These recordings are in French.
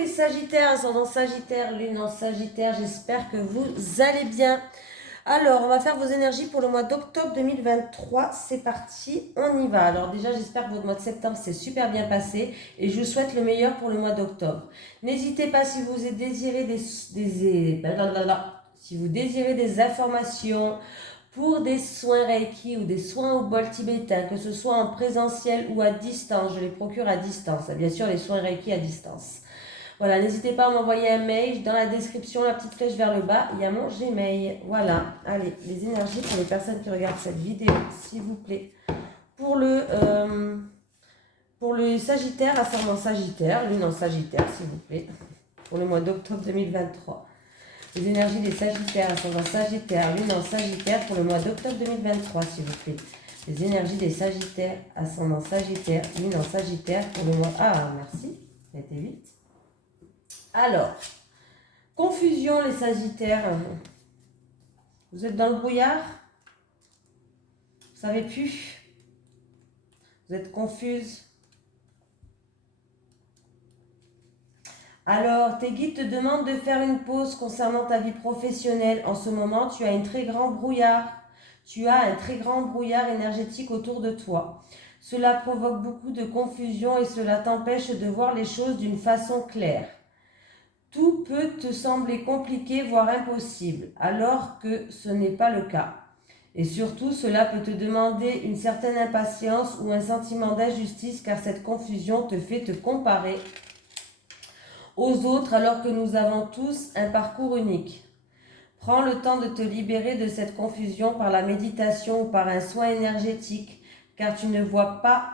les Sagittaires, ascendant Sagittaire, lune en Sagittaire, j'espère que vous allez bien. Alors, on va faire vos énergies pour le mois d'octobre 2023. C'est parti, on y va. Alors déjà, j'espère que votre mois de septembre s'est super bien passé et je vous souhaite le meilleur pour le mois d'octobre. N'hésitez pas si vous désirez si vous désirez des informations pour des soins Reiki ou des soins au bol tibétain, que ce soit en présentiel ou à distance. Je les procure à distance. Bien sûr, les soins Reiki à distance. Voilà, n'hésitez pas à m'envoyer un mail. Dans la description, la petite flèche vers le bas, il y a mon Gmail. Voilà, allez, les énergies pour les personnes qui regardent cette vidéo, s'il vous plaît. Pour le Sagittaire, ascendant Sagittaire, lune en Sagittaire, s'il vous plaît. Pour le mois d'octobre 2023. Les énergies des Sagittaires, ascendant Sagittaire, lune en Sagittaire, pour le mois d'octobre 2023, s'il vous plaît. Les énergies des Sagittaires, ascendant Sagittaire, lune en Sagittaire, pour le mois... Ah, merci, ça a été vite. Alors, confusion les Sagittaires. Vous êtes dans le brouillard? Vous savez plus? Vous êtes confuse? Alors, tes guides te demandent de faire une pause concernant ta vie professionnelle. En ce moment, tu as un très grand brouillard. Tu as un très grand brouillard énergétique autour de toi. Cela provoque beaucoup de confusion et cela t'empêche de voir les choses d'une façon claire. Tout peut te sembler compliqué, voire impossible, alors que ce n'est pas le cas. Et surtout, cela peut te demander une certaine impatience ou un sentiment d'injustice car cette confusion te fait te comparer aux autres alors que nous avons tous un parcours unique. Prends le temps de te libérer de cette confusion par la méditation ou par un soin énergétique car tu ne vois pas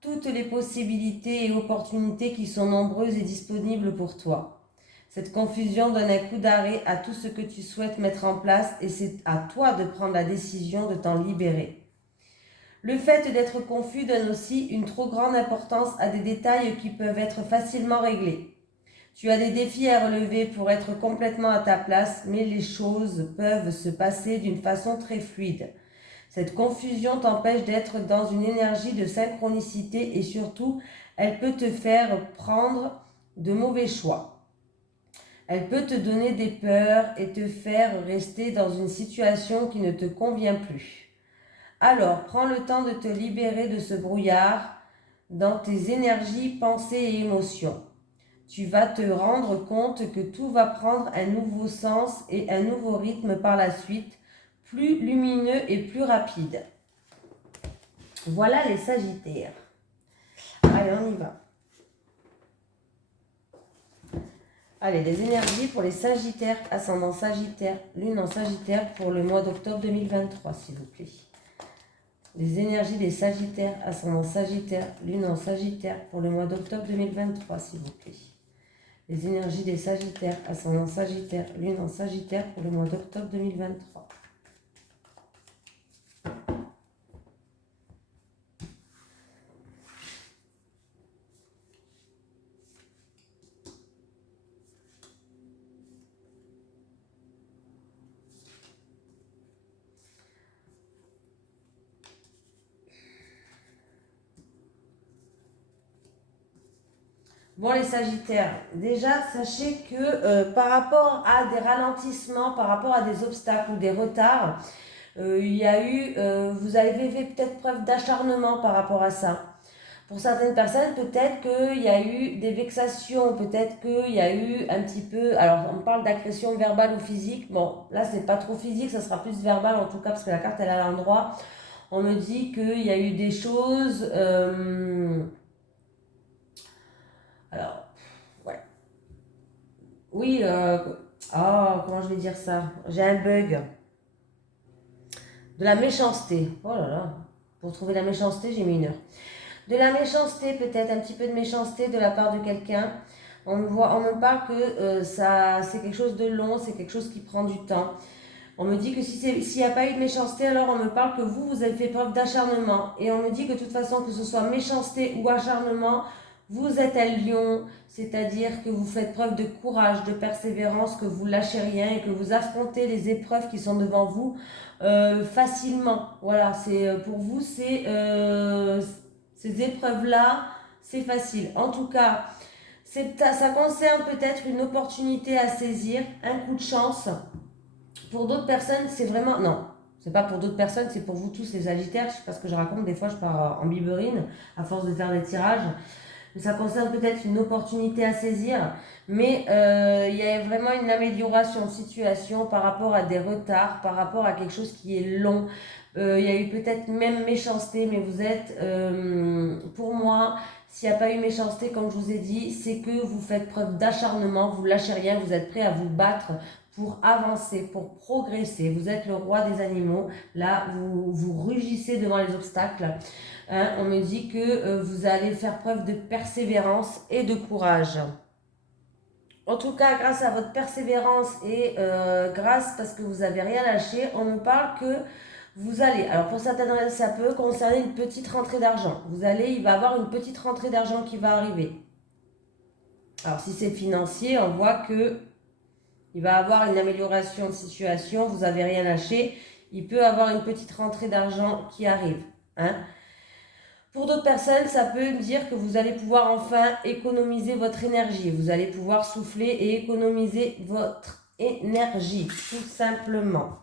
toutes les possibilités et opportunités qui sont nombreuses et disponibles pour toi. Cette confusion donne un coup d'arrêt à tout ce que tu souhaites mettre en place et c'est à toi de prendre la décision de t'en libérer. Le fait d'être confus donne aussi une trop grande importance à des détails qui peuvent être facilement réglés. Tu as des défis à relever pour être complètement à ta place, mais les choses peuvent se passer d'une façon très fluide. Cette confusion t'empêche d'être dans une énergie de synchronicité et surtout, elle peut te faire prendre de mauvais choix. Elle peut te donner des peurs et te faire rester dans une situation qui ne te convient plus. Alors, prends le temps de te libérer de ce brouillard dans tes énergies, pensées et émotions. Tu vas te rendre compte que tout va prendre un nouveau sens et un nouveau rythme par la suite, plus lumineux et plus rapide. Voilà les Sagittaires. Allez, on y va. Allez, les énergies pour les Sagittaires, ascendant Sagittaire, lune en Sagittaire pour le mois d'octobre 2023, s'il vous plaît. Les énergies des Sagittaires, ascendant Sagittaire, lune en Sagittaire pour le mois d'octobre 2023, s'il vous plaît. Les énergies des Sagittaires, ascendant Sagittaire, lune en Sagittaire pour le mois d'octobre 2023. Bon les Sagittaires, déjà sachez que par rapport à des ralentissements, par rapport à des obstacles ou des retards, il y a eu, vous avez fait peut-être preuve d'acharnement par rapport à ça. Pour certaines personnes, peut-être qu'il y a eu des vexations, peut-être qu'il y a eu un petit peu, alors on parle d'agression verbale ou physique, bon là c'est pas trop physique, ça sera plus verbal en tout cas parce que la carte elle est à l'endroit. On me dit qu'il y a eu des choses... alors, ouais. Oui, comment je vais dire ça? J'ai un bug. De la méchanceté. Oh là là. Pour trouver la méchanceté, j'ai mis 1 heure. De la méchanceté, peut-être, un petit peu de méchanceté de la part de quelqu'un. On me parle que ça, c'est quelque chose de long, c'est quelque chose qui prend du temps. On me dit que s'il n'y a pas eu de méchanceté, alors on me parle que vous avez fait preuve d'acharnement. Et on me dit que de toute façon, que ce soit méchanceté ou acharnement, vous êtes un lion, c'est-à-dire que vous faites preuve de courage, de persévérance, que vous lâchez rien et que vous affrontez les épreuves qui sont devant vous facilement. Voilà, pour vous, ces épreuves-là, c'est facile. En tout cas, Ça concerne peut-être une opportunité à saisir, un coup de chance. Pour d'autres personnes, c'est vraiment... Non, c'est pas pour d'autres personnes, c'est pour vous tous les Sagittaires. Je sais pas ce que je raconte, des fois je pars en biberine à force de faire des tirages. Mais ça concerne peut-être une opportunité à saisir. Mais il y a vraiment une amélioration de situation par rapport à des retards, par rapport à quelque chose qui est long. Il y a eu peut-être même méchanceté, mais vous êtes, pour moi, s'il n'y a pas eu méchanceté, comme je vous ai dit, c'est que vous faites preuve d'acharnement, vous lâchez rien, vous êtes prêt à vous battre pour avancer, pour progresser. Vous êtes le roi des animaux. Là, vous rugissez devant les obstacles. Hein, on me dit que vous allez faire preuve de persévérance et de courage. En tout cas, grâce à votre persévérance et grâce parce que vous n'avez rien lâché, on me parle que vous allez, alors pour certaines, ça peut concerner une petite rentrée d'argent. Il va y avoir une petite rentrée d'argent qui va arriver. Alors si c'est financier, on voit que il va y avoir une amélioration de situation, vous n'avez rien lâché. Il peut y avoir une petite rentrée d'argent qui arrive. Hein. Pour d'autres personnes, ça peut dire que vous allez pouvoir enfin économiser votre énergie. Vous allez pouvoir souffler et économiser votre énergie, tout simplement.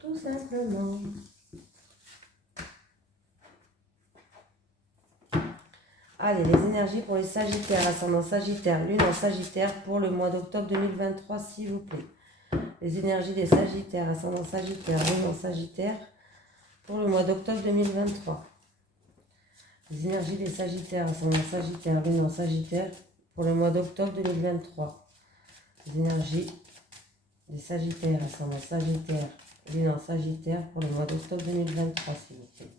Tout simplement. Allez, les énergies pour les Sagittaires, ascendant Sagittaire, Lune en Sagittaire pour le mois d'octobre 2023, s'il vous plaît. Les énergies des Sagittaires, ascendant Sagittaire, Lune en Sagittaire pour le mois d'octobre 2023. Les énergies des Sagittaires, ascendant Sagittaire, Lune en Sagittaire pour le mois d'octobre 2023. Les énergies des Sagittaires, ascendant Sagittaire, Lune en Sagittaire pour le mois d'octobre 2023, s'il vous plaît.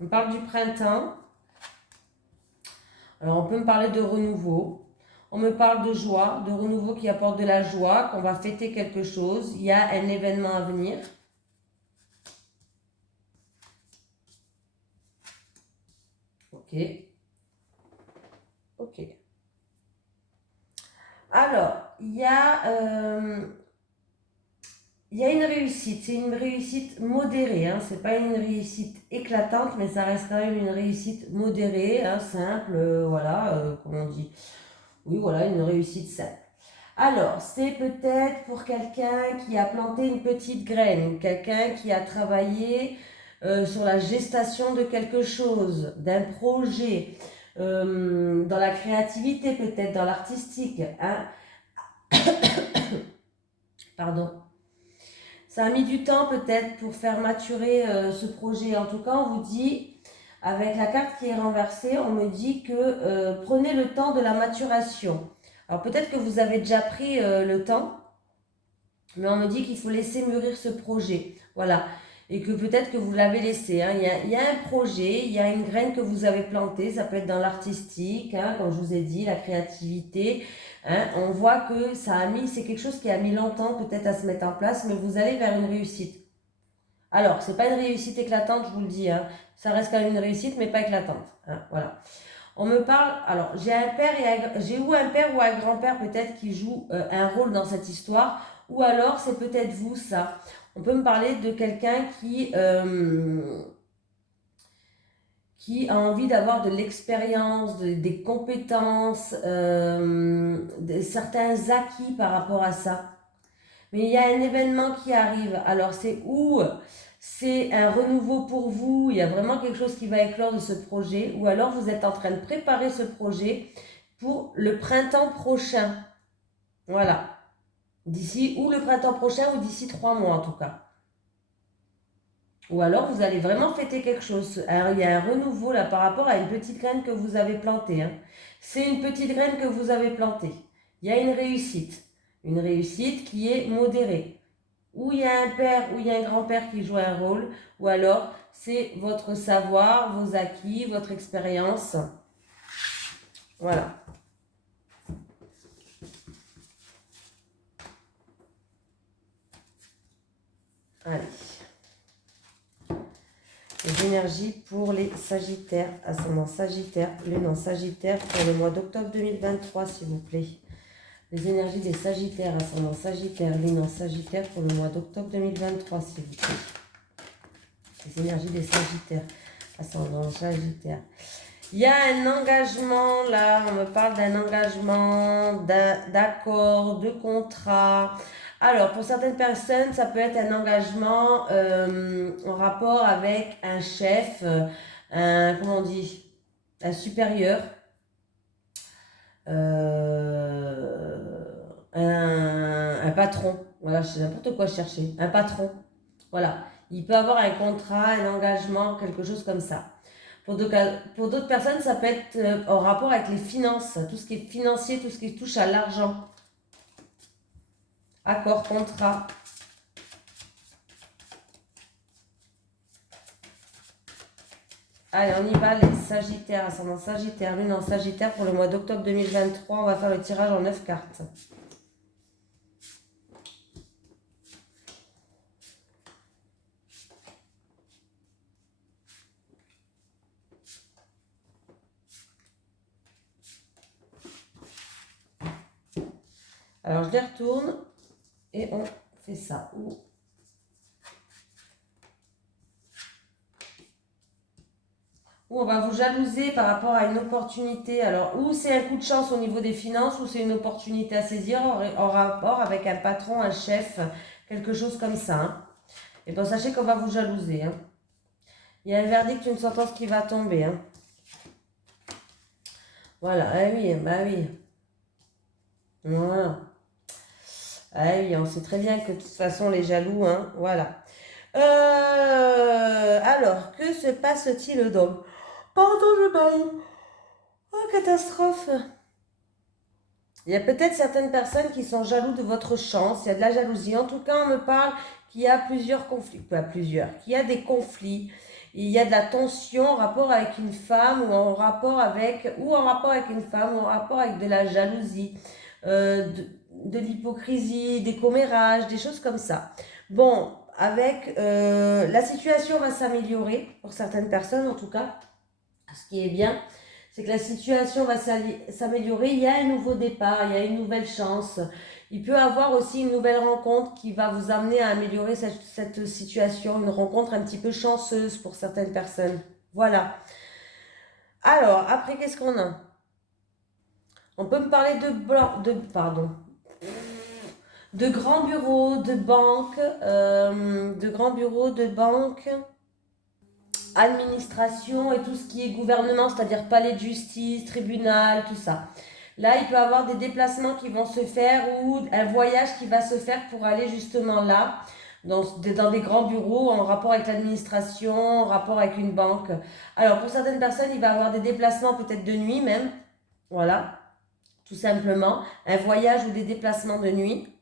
On parle du printemps. Alors, on peut me parler de renouveau. On me parle de joie, de renouveau qui apporte de la joie, qu'on va fêter quelque chose. Il y a un événement à venir. Ok. Ok. Alors, il y a une réussite, c'est une réussite modérée, hein. C'est pas une réussite éclatante, mais ça reste quand même une réussite modérée, hein, simple, voilà, comment on dit. Oui, voilà, une réussite simple. Alors, c'est peut-être pour quelqu'un qui a planté une petite graine, quelqu'un qui a travaillé sur la gestation de quelque chose, d'un projet, dans la créativité peut-être, dans l'artistique, hein. Pardon. Ça a mis du temps peut-être pour faire maturer ce projet. En tout cas, on vous dit, avec la carte qui est renversée, on me dit que prenez le temps de la maturation. Alors peut-être que vous avez déjà pris le temps, mais on me dit qu'il faut laisser mûrir ce projet. Voilà. Et que peut-être que vous l'avez laissé. Hein. Il y a un projet, il y a une graine que vous avez plantée. Ça peut être dans l'artistique, hein, comme je vous ai dit, la créativité. Hein. On voit que c'est quelque chose qui a mis longtemps peut-être à se mettre en place, mais vous allez vers une réussite. Alors, c'est pas une réussite éclatante, je vous le dis. Hein. Ça reste quand même une réussite, mais pas éclatante. Hein. Voilà. On me parle, alors j'ai ou un père ou un grand-père peut-être qui joue un rôle dans cette histoire, ou alors c'est peut-être vous ça. On peut me parler de quelqu'un qui a envie d'avoir de l'expérience, des compétences, certains acquis par rapport à ça. Mais il y a un événement qui arrive. Alors c'est un renouveau pour vous, il y a vraiment quelque chose qui va éclore de ce projet, ou alors vous êtes en train de préparer ce projet pour le printemps prochain. Voilà. D'ici, ou le printemps prochain, ou d'ici 3 mois en tout cas. Ou alors vous allez vraiment fêter quelque chose. Alors il y a un renouveau là par rapport à une petite graine que vous avez plantée. Hein. C'est une petite graine que vous avez plantée. Il y a une réussite. Une réussite qui est modérée. Ou il y a un père ou il y a un grand-père qui joue un rôle, ou alors c'est votre savoir, vos acquis, votre expérience. Voilà. Allez. Les les énergies pour les Sagittaires, ascendant Sagittaire, lune en Sagittaire pour le mois d'octobre 2023, s'il vous plaît. Les énergies des Sagittaires, ascendant Sagittaire, lune en Sagittaire pour le mois d'octobre 2023, s'il vous plaît. Les énergies des Sagittaires, ascendant Sagittaire. Il y a un engagement, là, on me parle d'un engagement, d'accord, de contrat. Alors, pour certaines personnes, ça peut être un engagement en rapport avec un chef, comment on dit, un supérieur, un patron. Voilà, je sais n'importe quoi chercher. Un patron. Voilà. Il peut avoir un contrat, un engagement, quelque chose comme ça. Pour d'autres personnes, ça peut être en rapport avec les finances, tout ce qui est financier, tout ce qui touche à l'argent. Accord, contrat. Allez, on y va, les Sagittaires, ascendant Sagittaire, lune en Sagittaire pour le mois d'octobre 2023. On va faire le tirage en 9 cartes. Alors, je les retourne et on fait ça. Ou on va vous jalouser par rapport à une opportunité. Alors, ou c'est un coup de chance au niveau des finances, ou c'est une opportunité à saisir en rapport avec un patron, un chef, quelque chose comme ça. Hein. Et bien, sachez qu'on va vous jalouser. Hein. Il y a un verdict, une sentence qui va tomber. Hein. Voilà, ah oui, bah oui. Voilà. Ah oui, on sait très bien que de toute façon, les jaloux, hein, voilà. Alors, que se passe-t-il donc? Pardon, je baille. Oh, catastrophe. Il y a peut-être certaines personnes qui sont jaloux de votre chance. Il y a de la jalousie. En tout cas, on me parle qu'il y a plusieurs conflits. Pas plusieurs. Qu'il y a des conflits. Il y a de la tension en rapport avec une femme ou en rapport avec une femme ou en rapport avec de la jalousie, de l'hypocrisie, des commérages, des choses comme ça. Bon, avec la situation va s'améliorer pour certaines personnes en tout cas. Ce qui est bien, c'est que la situation va s'améliorer. Il y a un nouveau départ, il y a une nouvelle chance. Il peut y avoir aussi une nouvelle rencontre qui va vous amener à améliorer cette situation, une rencontre un petit peu chanceuse pour certaines personnes. Voilà. Alors, après, qu'est-ce qu'on a? On peut me parler de grands bureaux, de banques, administration et tout ce qui est gouvernement, c'est-à-dire palais de justice, tribunal, tout ça. Là, il peut y avoir des déplacements qui vont se faire ou un voyage qui va se faire pour aller justement là, dans des grands bureaux en rapport avec l'administration, en rapport avec une banque. Alors, pour certaines personnes, il va y avoir des déplacements peut-être de nuit même. Voilà, tout simplement. Un voyage ou des déplacements de nuit.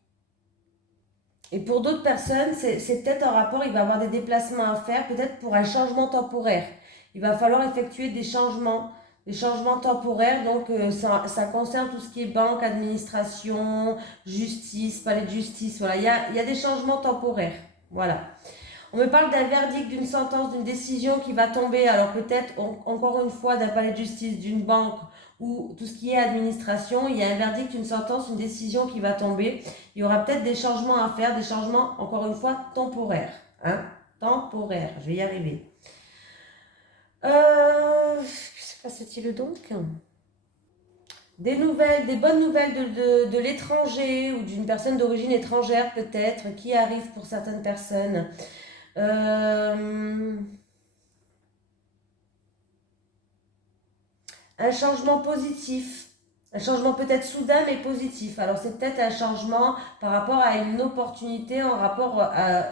Et pour d'autres personnes, c'est peut-être un rapport, il va y avoir des déplacements à faire, peut-être pour un changement temporaire. Il va falloir effectuer des changements temporaires, donc ça concerne tout ce qui est banque, administration, justice, palais de justice, voilà, il y a des changements temporaires, voilà. On me parle d'un verdict, d'une sentence, d'une décision qui va tomber, alors peut-être encore une fois d'un palais de justice, d'une banque ou tout ce qui est administration, il y a un verdict, une sentence, une décision qui va tomber. Il y aura peut-être des changements à faire, des changements encore une fois temporaires. Hein, temporaires, je vais y arriver. Que se passe-t-il donc? Des nouvelles, des bonnes nouvelles de l'étranger ou d'une personne d'origine étrangère peut-être qui arrive pour certaines personnes. Un changement positif, un changement peut-être soudain mais positif. Alors c'est peut-être un changement par rapport à une opportunité, en rapport un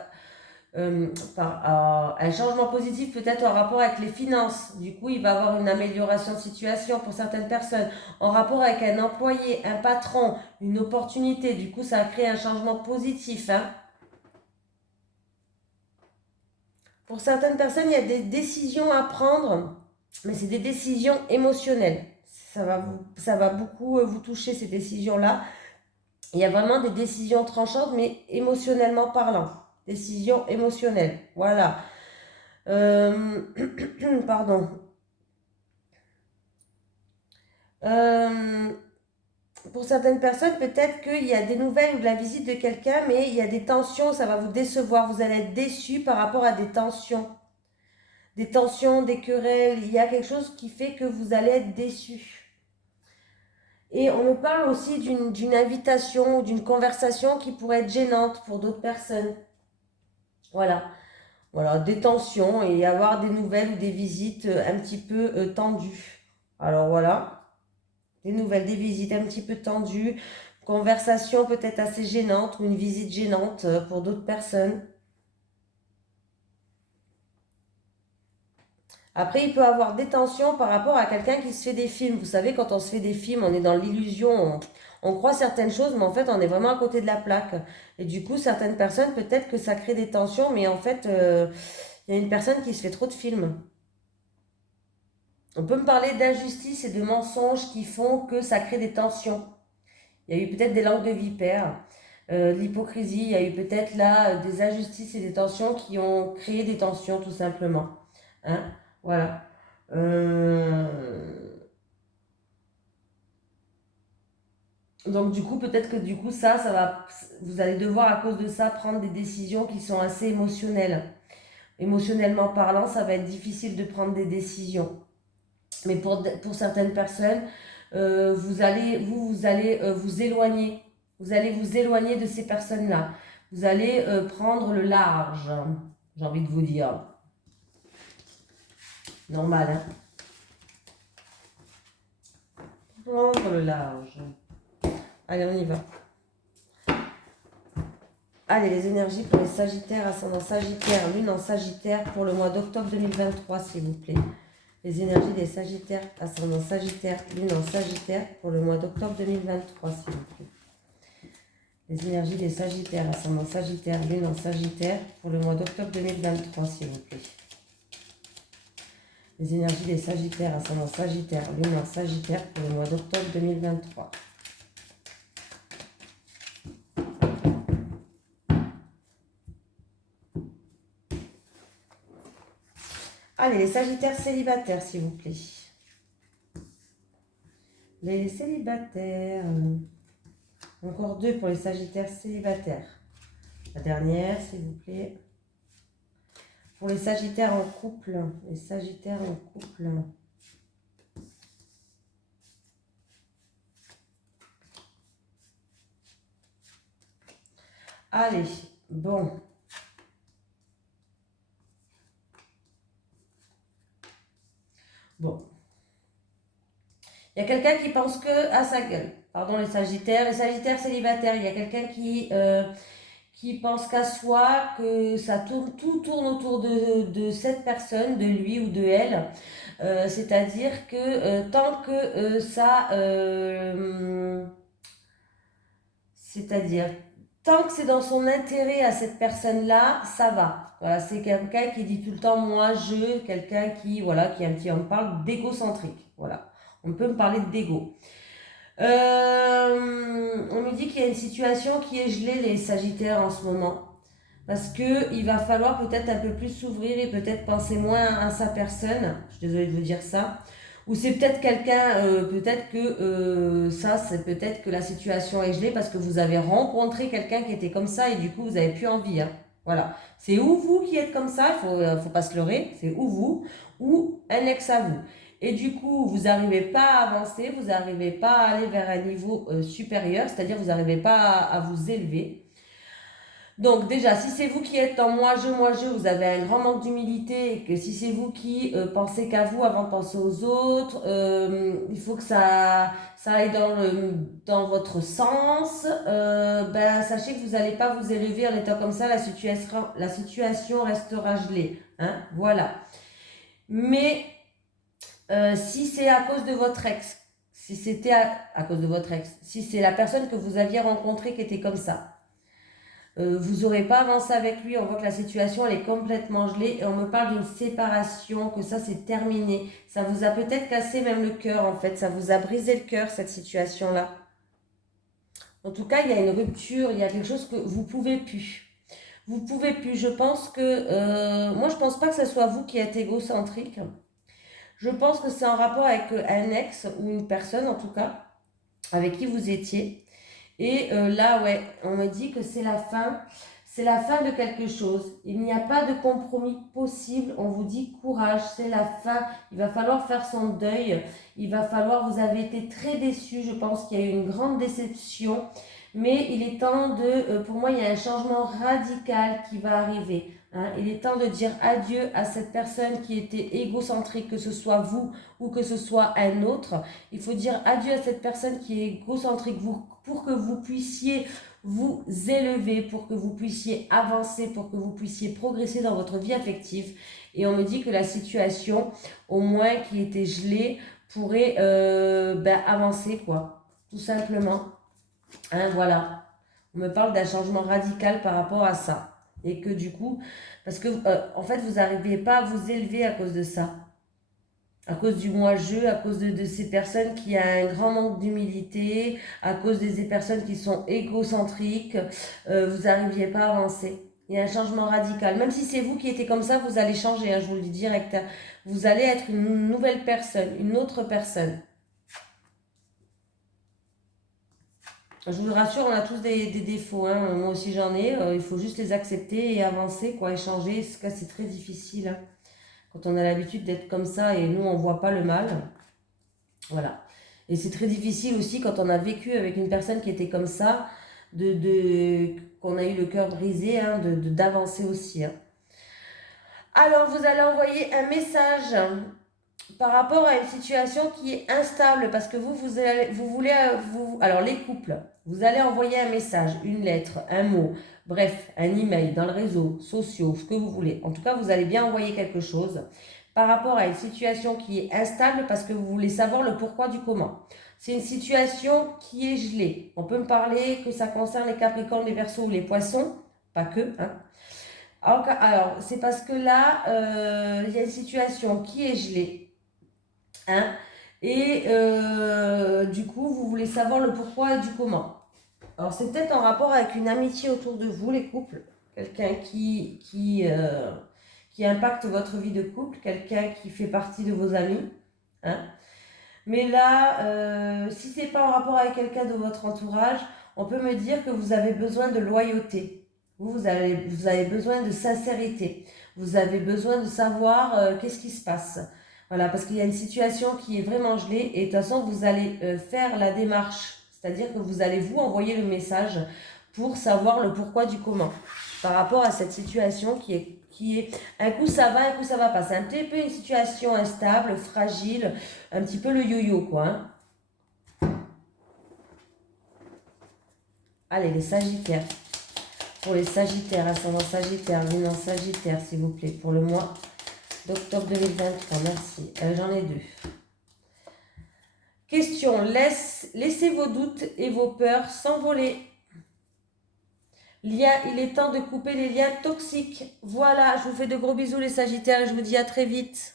changement positif peut-être en rapport avec les finances. Du coup, il va y avoir une amélioration de situation pour certaines personnes. En rapport avec un employé, un patron, une opportunité. Du coup, ça a créé un changement positif. Hein. Pour certaines personnes, il y a des décisions à prendre, mais c'est des décisions émotionnelles. Ça va beaucoup vous toucher, ces décisions-là. Il y a vraiment des décisions tranchantes, mais émotionnellement parlant. Décisions émotionnelles. Voilà. Pardon. Pour certaines personnes, peut-être qu'il y a des nouvelles ou de la visite de quelqu'un, mais il y a des tensions, ça va vous décevoir. Vous allez être déçu par rapport à des tensions. Des tensions, des querelles. Il y a quelque chose qui fait que vous allez être déçu. Et on me parle aussi d'une invitation ou d'une conversation qui pourrait être gênante pour d'autres personnes. Voilà. Voilà, des tensions et avoir des nouvelles ou des visites un petit peu tendues. Alors voilà, des nouvelles, des visites un petit peu tendues, conversation peut-être assez gênante ou une visite gênante pour d'autres personnes. Après, il peut avoir des tensions par rapport à quelqu'un qui se fait des films. Vous savez, quand on se fait des films, on est dans l'illusion, on croit certaines choses, mais en fait, on est vraiment à côté de la plaque. Et du coup, certaines personnes, peut-être que ça crée des tensions, mais en fait, il y a une personne qui se fait trop de films. On peut me parler d'injustice et de mensonges qui font que ça crée des tensions. Il y a eu peut-être des langues de vipère, de l'hypocrisie, il y a eu peut-être là des injustices et des tensions qui ont créé des tensions tout simplement. Hein? Voilà. Donc du coup, peut-être que du coup, ça va, vous allez devoir à cause de ça prendre des décisions qui sont assez émotionnelles. Émotionnellement parlant, ça va être difficile de prendre des décisions. Mais pour certaines personnes, vous allez vous éloigner. Vous allez vous éloigner de ces personnes-là. Vous allez prendre le large, hein, j'ai envie de vous dire. Normal, hein? Prendre le large. Allez, on y va. Allez, les énergies pour les Sagittaires, ascendant Sagittaire, lune en Sagittaire pour le mois d'octobre 2023, s'il vous plaît. Les énergies des Sagittaires, ascendant Sagittaire, lune en Sagittaire pour le mois d'octobre 2023, s'il vous plaît. Les énergies des Sagittaires, ascendant Sagittaire, lune en Sagittaire pour le mois d'octobre 2023, s'il vous plaît. Les énergies des Sagittaires, ascendant Sagittaire, lune en Sagittaire pour le mois d'octobre 2023. Allez, les Sagittaires célibataires, s'il vous plaît. Les célibataires. Encore deux pour les Sagittaires célibataires. La dernière, s'il vous plaît. Pour les Sagittaires en couple. Les Sagittaires en couple. Allez, bon. Bon. Il y a quelqu'un qui pense que à sa gueule. Pardon, les Sagittaires. Les Sagittaires célibataires, il y a quelqu'un qui pense qu'à soi, que ça tourne, tout tourne autour de cette personne, de lui ou de elle. C'est-à-dire que tant que c'est-à-dire, tant que c'est dans son intérêt à cette personne-là, ça va. Voilà, c'est quelqu'un qui dit tout le temps moi, je, quelqu'un qui, voilà, qui est un petit, on parle d'égocentrique. Voilà, on peut me parler d'égo. On me dit qu'il y a une situation qui est gelée, les Sagittaires, en ce moment. Parce que il va falloir peut-être un peu plus s'ouvrir et peut-être penser moins à sa personne. Je suis désolée de vous dire ça. Ou c'est peut-être quelqu'un, peut-être que ça, c'est peut-être que la situation est gelée parce que vous avez rencontré quelqu'un qui était comme ça et du coup vous avez plus envie. Hein. Voilà. C'est ou vous qui êtes comme ça, faut pas se leurrer, c'est ou vous, ou un ex à vous. Et du coup, vous n'arrivez pas à avancer, vous n'arrivez pas à aller vers un niveau supérieur, c'est-à-dire vous n'arrivez pas à vous élever. Donc déjà, si c'est vous qui êtes en moi, je, vous avez un grand manque d'humilité et que si c'est vous qui pensez qu'à vous avant de penser aux autres, il faut que ça aille dans votre sens, ben, sachez que vous n'allez pas vous élever en étant comme ça, la situation restera gelée. Hein, voilà. Mais si c'est à cause de votre ex, si c'était à cause de votre ex, si c'est la personne que vous aviez rencontrée qui était comme ça, vous n'aurez pas avancé avec lui, on voit que la situation elle est complètement gelée et on me parle d'une séparation, que ça c'est terminé. Ça vous a peut-être cassé même le cœur en fait, ça vous a brisé le cœur cette situation-là. En tout cas, il y a une rupture, il y a quelque chose que vous ne pouvez plus. Vous pouvez plus. Je pense que... moi, je pense pas que ce soit vous qui êtes égocentrique. Je pense que c'est en rapport avec un ex ou une personne, en tout cas, avec qui vous étiez. Et là, ouais, on me dit que c'est la fin. C'est la fin de quelque chose. Il n'y a pas de compromis possible. On vous dit courage, c'est la fin. Il va falloir faire son deuil. Il va falloir, vous avez été très déçus. Je pense qu'il y a eu une grande déception. Mais il est temps de, pour moi, il y a un changement radical qui va arriver. Hein. Il est temps de dire adieu à cette personne qui était égocentrique, que ce soit vous ou que ce soit un autre. Il faut dire adieu à cette personne qui est égocentrique pour que vous puissiez vous élever, pour que vous puissiez avancer, pour que vous puissiez progresser dans votre vie affective. Et on me dit que la situation, au moins qui était gelée, pourrait avancer, quoi. Tout simplement. Hein, voilà. On me parle d'un changement radical par rapport à ça. Et que du coup, parce que en fait, vous n'arrivez pas à vous élever à cause de ça. À cause du moi-je, à cause de ces personnes qui ont un grand manque d'humilité, à cause de ces personnes qui sont égocentriques, vous n'arriviez pas à avancer. Il y a un changement radical. Même si c'est vous qui étiez comme ça, vous allez changer, hein, je vous le dis direct. Hein. Vous allez être une nouvelle personne, une autre personne. Je vous le rassure, on a tous des défauts. Hein. Moi aussi j'en ai. Il faut juste les accepter et avancer, quoi, échanger. C'est très difficile. Hein. Quand on a l'habitude d'être comme ça et nous, on ne voit pas le mal. Voilà. Et c'est très difficile aussi quand on a vécu avec une personne qui était comme ça, qu'on a eu le cœur brisé, hein, d'avancer aussi. Hein. Alors, vous allez envoyer un message par rapport à une situation qui est instable, parce que vous voulez, alors les couples, vous allez envoyer un message, une lettre, un mot, bref, un email dans le réseau, sociaux, ce que vous voulez. En tout cas, vous allez bien envoyer quelque chose par rapport à une situation qui est instable, parce que vous voulez savoir le pourquoi du comment. C'est une situation qui est gelée. On peut me parler que ça concerne les Capricornes, les Verseaux ou les Poissons, pas que, hein. Alors, c'est parce que là, il y a une situation qui est gelée. Hein, et du coup, vous voulez savoir le pourquoi et du comment. Alors, c'est peut-être en rapport avec une amitié autour de vous, les couples. Quelqu'un qui impacte votre vie de couple, quelqu'un qui fait partie de vos amis. Hein. Mais là, si c'est pas en rapport avec quelqu'un de votre entourage, on peut me dire que vous avez besoin de loyauté. Vous avez besoin de sincérité. Vous avez besoin de savoir qu'est-ce qui se passe. Voilà, parce qu'il y a une situation qui est vraiment gelée et de toute façon, vous allez faire la démarche. C'est-à-dire que vous allez vous envoyer le message pour savoir le pourquoi du comment par rapport à cette situation qui est un coup ça va, un coup ça va pas. C'est un petit peu une situation instable, fragile, un petit peu le yo-yo, quoi. Hein. Allez, les Sagittaires. Pour les Sagittaires, ascendant Sagittaire, Lune en Sagittaire, s'il vous plaît, pour le mois d'octobre 2023, merci. J'en ai deux. Question, laissez vos doutes et vos peurs s'envoler. Il est temps de couper les liens toxiques. Voilà, je vous fais de gros bisous les Sagittaires et je vous dis à très vite.